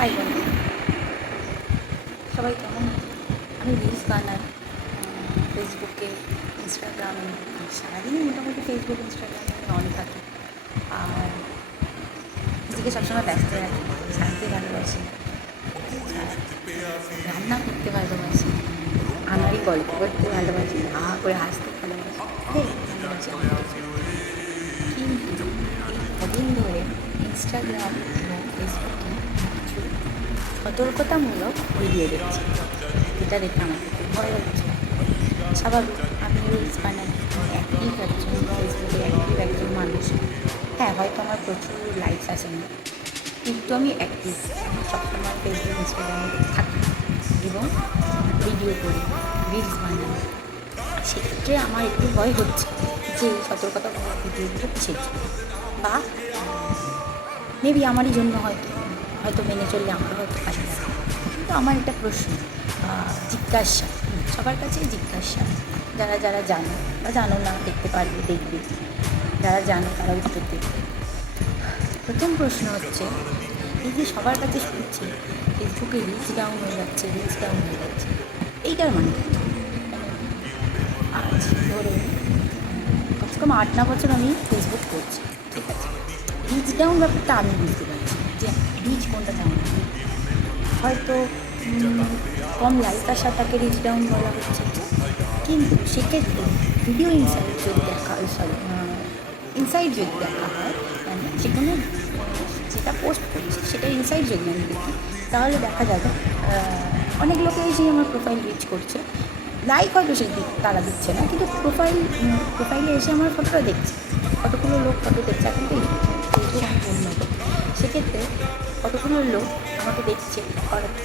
High বন্ধু, সবাই কেমন আছে? আমি রিলস বানাই ফেসবুকে, ইনস্টাগ্রামে। সারাদিনই মোটামুটি ফেসবুক, ইনস্টাগ্রামে আমি অন থাকি। আর নিজেকে সবসময় ব্যস্ত রাখি, শান্তি ভালোবাসি, রান্না করতে ভালোবাসি, আনাড়ি গল্প করতে ভালোবাসি, হা করে হাসতে ভালোবাসি, ভালোবাসি অনেক কিছু। কিন্তু এই কদিন ধরে ইনস্টাগ্রাম এবং ফেসবুকে কিছু সতর্কতামূলক ভিডিও দেখছি, যেটা দেখে আমার খুব ভয় হচ্ছে। স্বাভাবিক, আমি রিলস বানাই, অ্যাক্টিভ একজন ফেসবুকে, অ্যাক্টিভ একজন মানুষ। হ্যাঁ, হয়তো আমার প্রচুর লাইকস আসে না, কিন্তু আমি অ্যাক্টিভ। আমি সবসময় ফেসবুক, ইনস্টাগ্রামে থাকি এবং ভিডিও করি, রিলস বানাই। সেক্ষেত্রে আমার একটু ভয় হচ্ছে যে সতর্কতামূলক ভিডিওগুলো কিসের জন্য, বা মেবি আমারই জন্য হয়তো হয়তো মেনে চললে আমার হয়তো কাজে লাগে। কিন্তু আমার একটা প্রশ্ন, জিজ্ঞাসা, সবার কাছেই জিজ্ঞাসা, যারা যারা জানো বা জানো না দেখতে পারবে, দেখবে, যারা জানো তারা উত্তর দেবে। প্রথম প্রশ্ন হচ্ছে, এই যে সবার কাছে শুনছি ফেসবুকে রিচ ডাউন হয়ে যাচ্ছে, রিচ ডাউন হয়ে যাচ্ছে, এইটার মানে আজ ধরুন কমসে কম 8-9 বছর আমি ফেসবুক করছি, ঠিক আছে। রিচ ডাউন ব্যাপারটা আমি বুঝতে পারছি যে রিচ কোনটা ডাউন, হয়তো কম লাইক আসার তাকে রিচ ডাউন বলা হচ্ছে। কিন্তু সেক্ষেত্রে ভিডিও ইনসাইট যদি দেখা ইনসাইট যদি দেখা হয়, মানে সেখানে যেটা পোস্ট করছি সেটা ইনসাইট যদি আমি দেখি, তাহলে দেখা যাবে অনেক লোকে এসে আমার প্রোফাইল রিচ করছে। লাইক হয়তো সে তারা দিচ্ছে না, কিন্তু প্রোফাইলে এসে আমার ফটোটা দেখছে, কতগুলো লোক ফটো দেখছে। এখন তো ফেসবুক অনেক উন্নত, সেক্ষেত্রে কতগুলো লোক আমাকে দেখছে,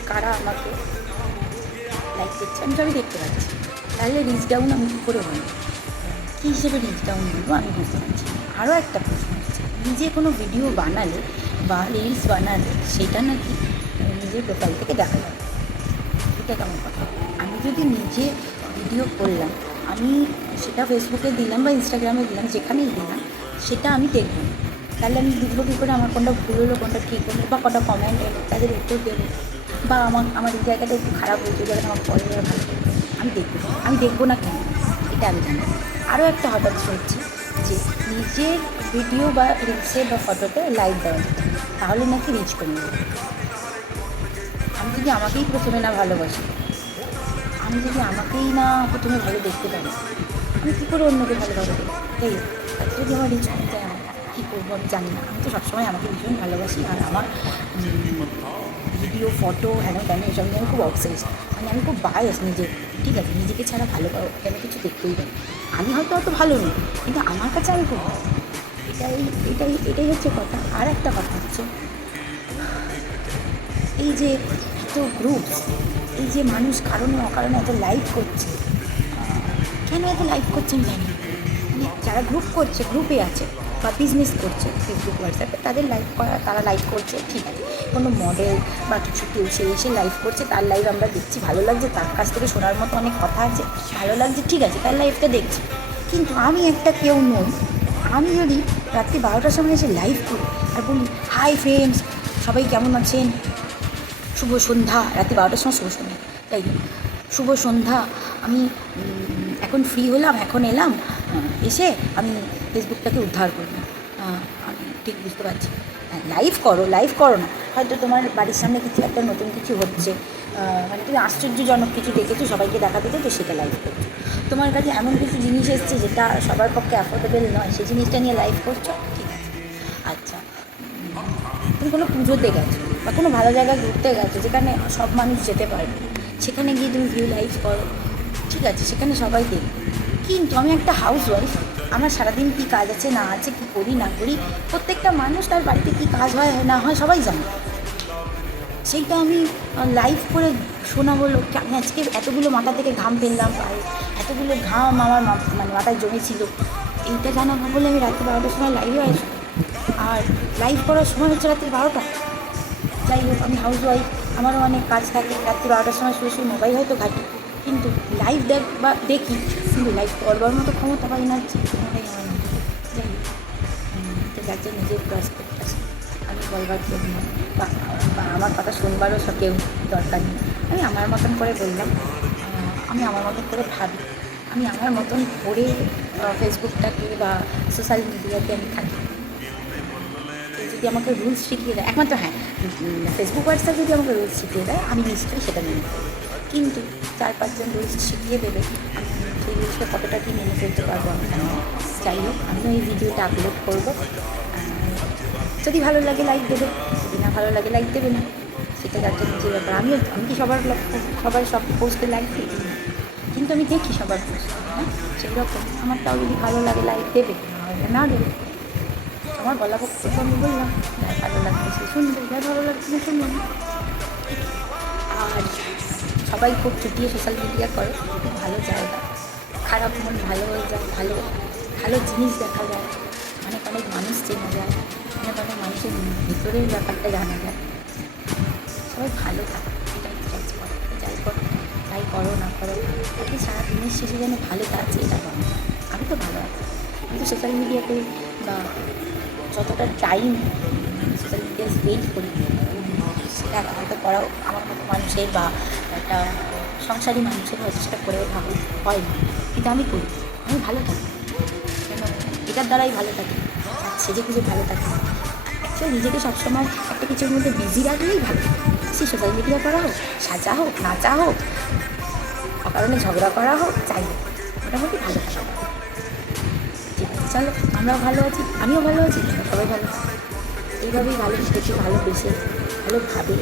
কারা আমাকে লাইক দিচ্ছে আমি সবই দেখতে পাচ্ছি। তাহলে রিচ ডাউন আমি কী করে বলবো, কী হিসেবে রিচ ডাউন বলবো আমি বুঝতে পারছি। আরও একটা প্রশ্ন হচ্ছে, নিজে কোনো ভিডিও বানালে বা রিলস বানালে সেটা নাকি নিজের প্রোফাইল থেকে দেখা যাবে। এটা কেমন কথা? আমি যদি নিজে ভিডিও করলাম, আমি সেটা ফেসবুকে দিলাম বা ইনস্টাগ্রামে দিলাম, যেখানেই দিলাম, সেটা আমি দেখব না। তাহলে আমি বুঝবো কী করে আমার কোনটা ভুল হলো, কোনটা ঠিক হলো, বা কটা কমেন্ট এলো তাদের উত্তর দেবো, বা আমার এই জায়গাটা একটু খারাপ হয়েছে, এই জায়গাটা আমার পরে ভালো, আমি দেখবো না কেন, এটা আমি জানি। আরও একটা হঠাৎ হচ্ছে যে নিজের ভিডিও বা রিলসে বা ফটোতে লাইক দেওয়া যেত, তাহলে নাকি রিচ কমে যাবে। আমি যদি আমাকেই প্রথমে না ভালোবাসি, আমি যদি আমাকেই না প্রথমে ভালো দেখতে পারি, আমি কী করে অন্যকে ভালোভাবে দেখি? তাই যদি আমার রিচ কমে যায়, আমি কী করবো আমি জানি না। আমি তো সবসময় আমাকে ভীষণ ভালোবাসি, আর আমার ভিডিও, ফটো, হেন তেন এসব নিয়ে আমি খুব অবসেসড। মানে আমি খুব বায়াস নিজের, ঠিক আছে, নিজেকে ছাড়া ভালো কেন কিছু দেখতেই পারি। আমি হয়তো অত ভালো নই, কিন্তু আমার কাছে আমি খুব ভালো। এটাই হচ্ছে কথা। আর একটা কথা হচ্ছে, এই যে এত গ্রুপস, এই যে মানুষ কারণে অকারণে এত লাইক করছে, কেন এত লাইক করছে আমি জানি না। মানে যারা গ্রুপ করছে, গ্রুপে আছে বা বিজনেস করছে ফেসবুক, হোয়াটসঅ্যাপে, তাদের লাইক করা, তারা লাইক করছে, ঠিক আছে। কোনো মডেল বা কিছু কেউ সে এসে লাইভ করছে, তার লাইভ আমরা দেখছি, ভালো লাগছে, তার কাছ থেকে শোনার মতো অনেক কথা আছে, ভালো লাগছে, ঠিক আছে, তার লাইভটা দেখছি। কিন্তু আমি একটা কেউ নই, আমি যদি রাত্রি 12টার সময় এসে লাইভ করি আর বলি, হাই ফ্রেন্ডস, সবাই কেমন আছেন, শুভ সন্ধ্যা, রাত্রি 12টার সময় শুভ সন্ধ্যা, তাই শুভ সন্ধ্যা, আমি এখন ফ্রি হলাম, এখন এলাম, এসে আমি ফেসবুকটাকে উদ্ধার করলাম, আমি ঠিক বুঝতে পারছি। হ্যাঁ, লাইভ করো না, হয়তো তোমার বাড়ির সামনে কিছু একটা নতুন কিছু হচ্ছে, মানে তুমি আশ্চর্যজনক কিছু দেখেছো, সবাইকে দেখাতে তো সেটা লাইভ করছো। তোমার কাছে এমন কিছু জিনিস এসছে যেটা সবার পক্ষে অ্যাফোর্ডেবল নয়, সেই জিনিসটা নিয়ে লাইভ করছো, ঠিক আছে। আচ্ছা, তুমি কোনো পুজোতে গেছো বা কোনো ভালো জায়গায় ঘুরতে গেছো যেখানে সব মানুষ যেতে পারবে, সেখানে গিয়ে তুমি ভিউ লাইভ করো, ঠিক আছে, সেখানে সবাই দেখবে। কিন্তু আমি একটা হাউসওয়াইফ, আমার সারাদিন কী কাজ আছে না আছে, কী করি না করি, প্রত্যেকটা মানুষ তার বাড়িতে কী কাজ হয় না হয় সবাই জানে। সেইটা আমি লাইভ করে শোনাবো লোককে, আমি আজকে এতগুলো মাথা থেকে ঘাম ফেললাম, পায়ে এতগুলো ঘাম আমার মানে মাথায় জমেছিল, এইটা জানাবো বলে আমি রাত্রি 12টার সময় লাইভে আসবো। আর লাইভ করার সময় হচ্ছে রাত্রি 12টা। যাই হোক, আমি হাউসওয়াইফ, আমারও অনেক কাজ থাকে, রাত্রি 12টার সময় শুয়ে শুয়ে মোবাইল হয়তো ঘাঁটি, কিন্তু লাইভ দেখি, কিন্তু লাইভ করবার মতো ক্ষমতা পাই না, কোনোটাই আমার মধ্যে। যাই হোক, তো যার যে নিজের প্রসপেক্ট আছে, আমি বলবার কেউ নেই, বা বা আমার কথা শুনবারও কেউ দরকার নেই। আমি আমার মতন করে বললাম, আমি আমার মতন করে ভাবি, আমি আমার মতন করে ফেসবুকটাকে বা সোশ্যাল মিডিয়াকে আমি থাকি। কেউ যদি আমাকে রুলস শিখিয়ে দেয়, একমাত্র হ্যাঁ, ফেসবুক হোয়াটসঅ্যাপ যদি আমাকে রুলস শিখিয়ে দেয় আমি নিশ্চয়ই সেটা মেনে নেব, কিন্তু 4-5 জন রুলস শিখিয়ে দেবে, আমি সেই রুলসটা কতটা কি মেনে ফেলতে পারবো আমি জানি না। যাই হোক, আমিও এই ভিডিওটা আপলোড করবো, যদি ভালো লাগে লাইক দেবে, যদি না ভালো লাগে লাইক দেবে না, সেটা যার জন্য নিজের ব্যাপার। আমি কি সবার সব পোস্টে লাইক দিই না, কিন্তু আমি দেখি সবার পোস্ট, হ্যাঁ সেই রকম আমারটাও যদি ভালো লাগে লাইক দেবে, না দেবে। আমার গলা বক্তব্য আমি বললাম, যার ভালো লাগবে সে শুনবে, যার ভালো লাগছে না শুনবে না। আর সবাই খুব চুটিয়ে সোশ্যাল মিডিয়া করে, খুব ভালো জায়গা, খারাপ মন ভালো হয়ে যায়, ভালো ভালো জিনিস দেখা যায়, অনেক অনেক মানুষ চেনা যায়, অনেক অনেক মানুষের ভিতরের ব্যাপারটা জানা যায়, সবাই ভালো থাকে, এটাই কাজ করে। যাই করো, তাই করো না করো, তাকে সারা দিনের শেষে যেন ভালো আছে এটা ভালো। আমি তো ভালো আছি, কিন্তু সোশ্যাল মিডিয়াতে বা যতটা টাইম সোশ্যাল মিডিয়া স্পেন্ড করি, সেটা হয়তো করাও আমার মতো মানুষের বা একটা সংসারী মানুষের হয়তো সেটা করেও ভালো হয় না, কিন্তু আমি করি, আমি ভালো থাকি, কেন এটার দ্বারাই ভালো থাকি, সেজে গুজে ভালো থাকি। অ্যাকচুয়ালি নিজেকে সবসময় একটা কিছুর মধ্যে বিজি রাখলেই ভালো, সে সোশ্যাল মিডিয়া করা হোক, সাজা হোক, নাচা হোক, অকারণে ঝগড়া করা হোক, যাই হোক, মোটামুটি ভালো থাকা। ঠিক আছে, চলো, আমরাও ভালো আছি, আমিও ভালো আছি, সবাই ভালো থাকি, এইভাবেই ভালো দেখে ভালোবেসে ভালোভাবে